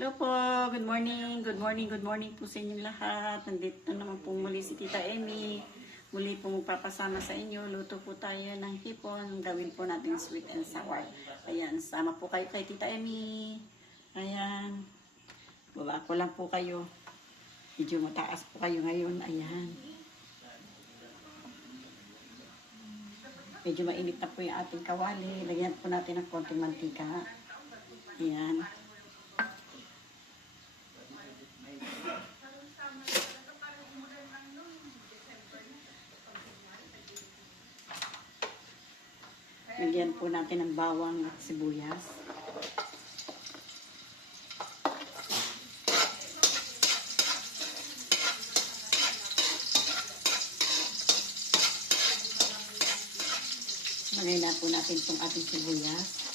Hello po, good morning, good morning, good morning po sa inyong lahat. Nandito na naman po muli si Tita Emmy. Muli po magpapasama sa inyo. Luto po tayo ng hipon. Gawin po natin sweet and sour. Ayan, sama po kayo kay Tita Emmy. Ayan. Baba ko lang po kayo. Medyo mataas po kayo ngayon. Ayan. Medyo mainit na po yung ating kawali. Lagyan po natin ng konting mantika. Ayan. Lagyan po natin ng bawang at sibuyas. Lagay na po natin itong ating sibuyas.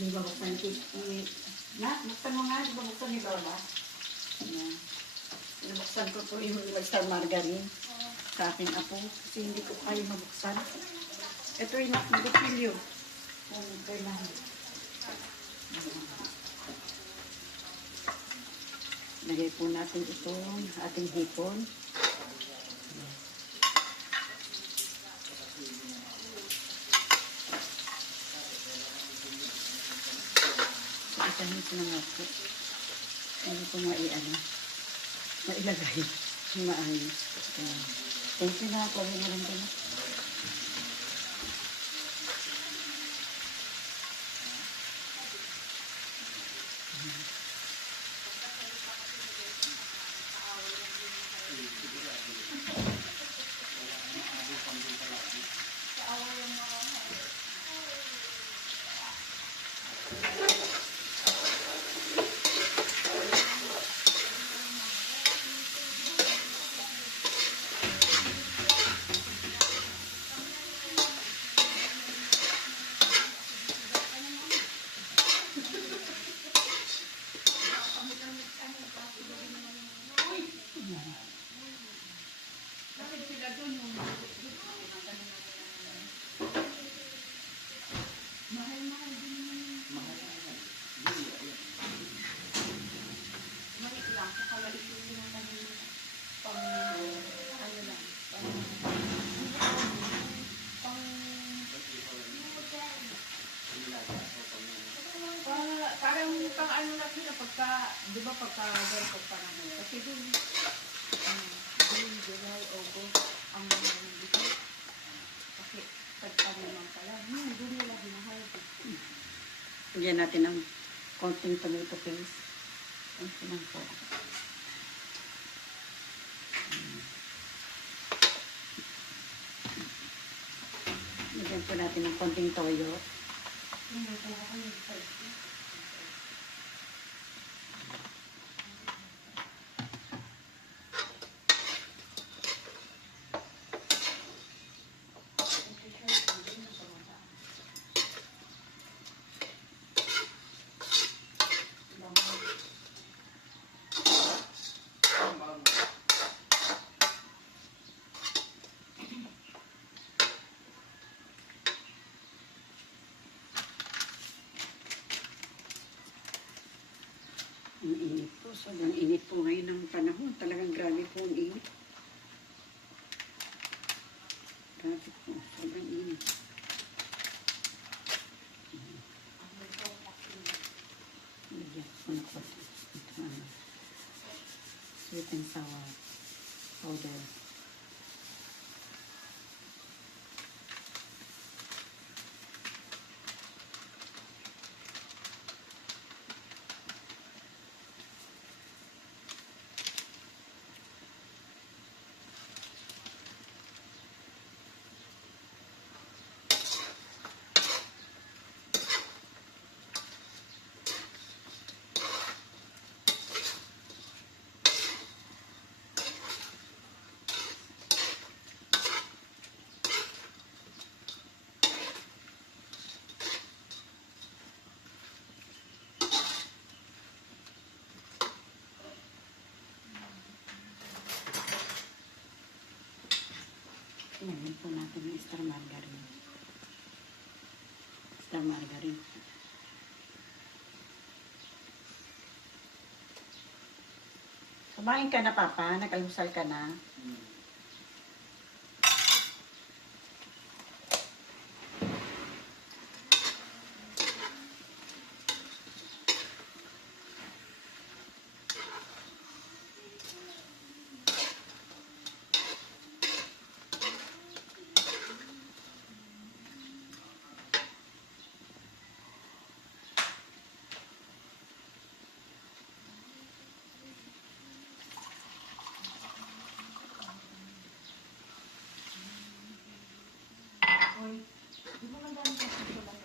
Hindi ba buksan eh, Na, buksan mo nga. Di ba buksan ni Lola? Ayan. Binubuksan ko po yung star margarine sa aking apo kasi hindi ko kaya mabuksan. Ito yung nagpilyo. Kung kailangan. Lagay po natin itong ating hipon. Ko na nga po. Hindi ko maiano. Mailagay. Maayos. Ayan. Thank you na. Kawin na lang din. Pa- pang ano na sila pagka, di ba pagka ganito panahon. Kasi dun, ano, June, July, August, ang mga nandito. Kasi tagpaniman pala. Hmm, doon nila hinaharvest. Lagyan natin ng konting tomato paste. Konti lang po. Lagyan po natin ng konting toyo. Ang po. Sobrang init po ngayon ng panahon. Talagang grabe po ang init. Grabe po. Sobrang init. Ko ano. Sweet and sour powder. Po natin yung star margarine. Star margarine. Kumain ka na, Papa? Nag-almusal ka na? 你不能干那个工作吧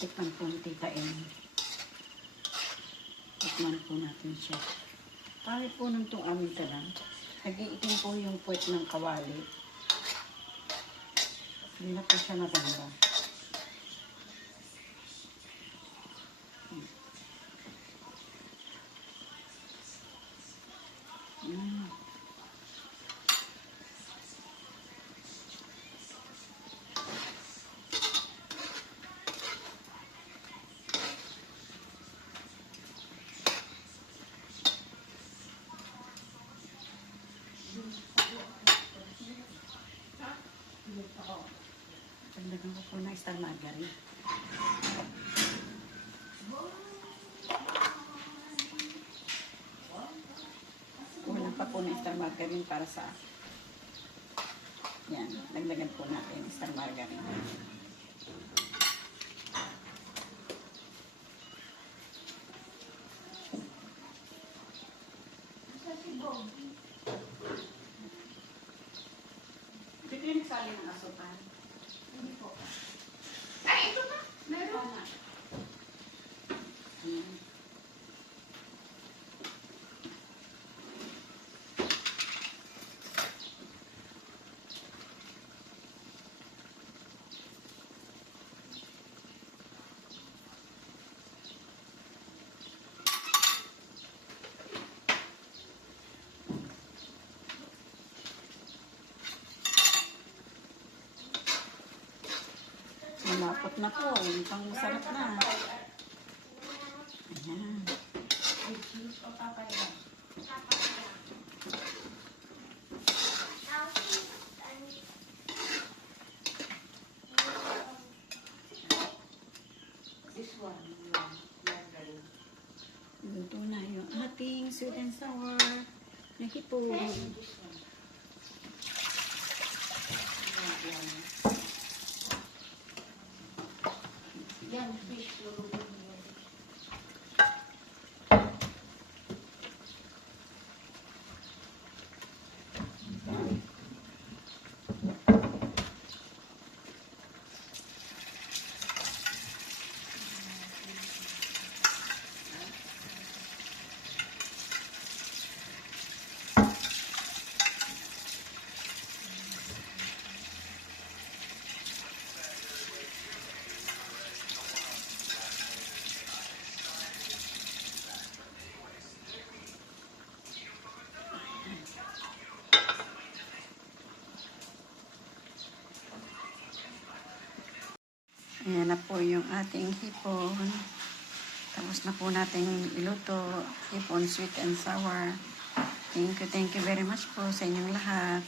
Titikman po ni Tita Amy. Tikman po natin siya. Pare po nung itong amin ka lang. Nag-iitim po yung puwet ng kawali. Hindi na po siya maganda. Star margarine. Kulang pa po ng star margarine para sa yan, dagdagan po natin star margarine. Dito yung nagsali ng asupan. Hindi po. Ay, ito na. Malapot na po. Mukhang masarap na. Ayan. Ay, cheese o papaya. This one. Yan. Yan, galing. Luto na yung ating sweet and sour na hipon. Na po yung ating hipon. Tapos na po natin iluto. Hipon sweet and sour. Thank you, thank you very much po sa inyong lahat.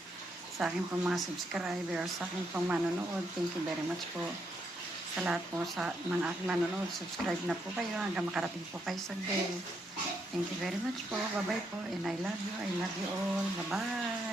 Sa akin po mga subscribers, sa akin po manonood. Thank you very much po. Sa lahat po sa mga aking manonood, subscribe na po kayo hanggang makarating po kayo sa day. Thank you very much po. Bye-bye po. And I love you. I love you all. Bye-bye.